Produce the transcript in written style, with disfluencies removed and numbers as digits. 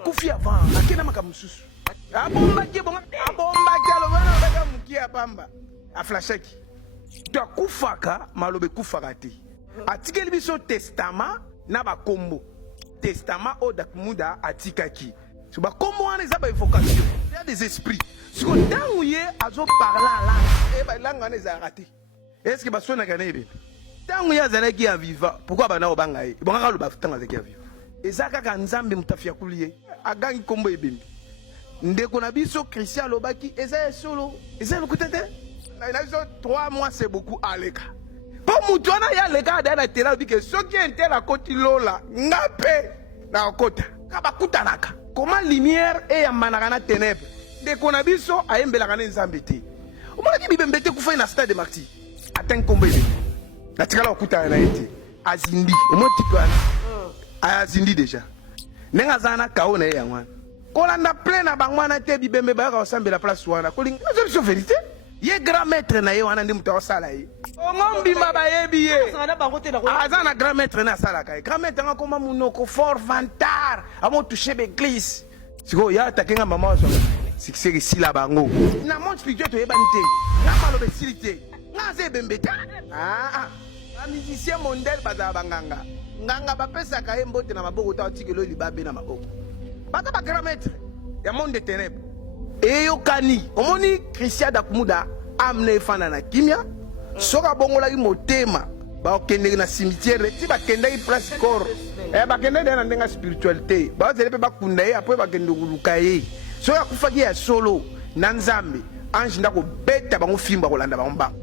akufi avant akena makamususu abombaki bonga abombaki alobana baka mukia pamba aflashaki to akufaka malobe kufaka te atikeli biso testament na bakombo testament odakmuda atikaki so bakombo wana eza ba évocation ya des esprits siko ntango ye azo parla la e ba langa wana eza raté est-ce que basona kana ebe ntango ye azalaki ya viva pourquoi bana obanga ye bonga loba ntango azalaki ya viva eza kaka nzambe mutafia kulie agangi kombo ebembi ndeko na biso Christian lobaki eza solo eza lokutete na biso 3 mois c'est beaucoup aleka po mutu wana ya leka da na tela bike soki entela koti lola ngape na kota kabakutanaka comment lumière et ya manaka na ténèbres ndeko na biso ayembelaka na nzambe te omonaki bibembe te kufa na stade de martyr atteint kombo ebembi na tikala okutana na ete azindi omoti pana azindi déjà nenga zana kaona ye yangwana kolanda plein na bangwana te bibembe ba ka osambela place wana kolinga na solution vérité ye grand maître na ye wana ndi muta osala ye ngombi mabayebi ye azana grand maître na sala kai grand maître nga koma munoko fort vantard amo toucher l'église siko ya takenga mama waso sikiseki sila bango na monde spirituel to yebani te na malobe silite nga ze bembeta a musicien mondial bazala banganga nganga bapesaka ye mbote na maboko ta otikelo libabe na maboko baza ba grand maître ya monde des ténèbres eyokani omoni Christian Dakumuda amne efana na kimia soka bongolaki motema bakendeki na cimetière ti bakendeki place corps bakendeki na ndenga spiritualité bazele pe bakunda ye apres bakende kuluka ye soki akufaki ya solo na nzambe ange ndako beta bango fimba kolanda bango bango